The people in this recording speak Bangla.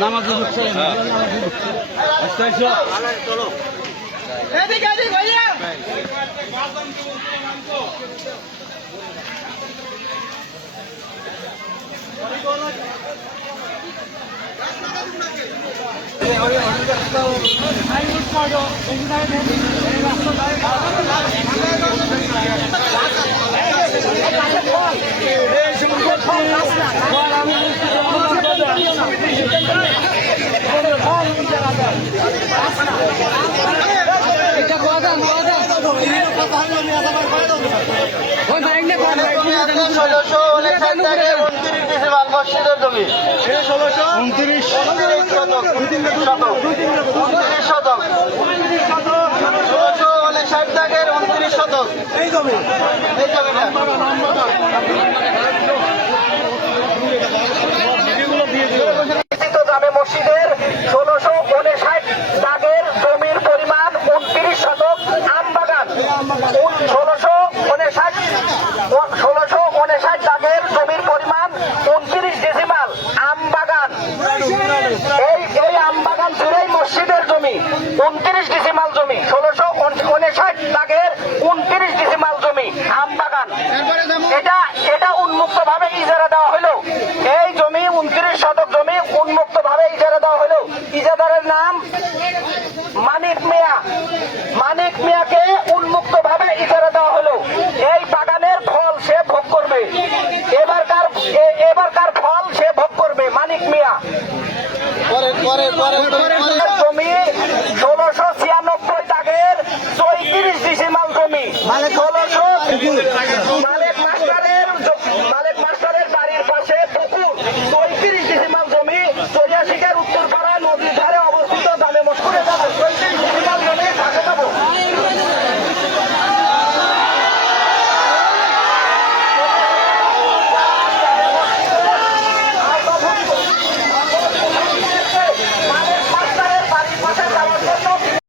নামাজ ঢুকছে এদিকে এদিকে ভাইয়া ষোলোশো উনষাট থেকে উনত্রিশ উনত্রিশ শতক উনত্রিশ শতক ষোলোশো উনষাট থেকে উনত্রিশ শতক এই জমি মসজিদের ষোলোশো উনষাট দাগের জমির পরিমাণ উনত্রিশ শতক আম বাগান ষোলোশো উনষাট উনষাট দাগের জমির পরিমাণ উনত্রিশ ডেসিমাল আম বাগান। এই এই আম বাগান জুড়েই মসজিদের জমি, উনত্রিশ ডেসিমাল জমি, ষোলোশো উনষাট দাগের উনত্রিশ ডেসিমাল জমি, আম বাগান। এটা এটা উন্মুক্ত ভাবে ইজারা দেওয়া হলো। এই জমি, উনত্রিশ শতক জমি উন্মুক্ত ভাবে ইজারা দেওয়া হলো। ইজাদারের নাম মানিক মিয়া। মানিক মিয়াকে উন্মুক্ত ভাবে ইজারা ছিয়ানব্বই দাগের চৌত্রিশ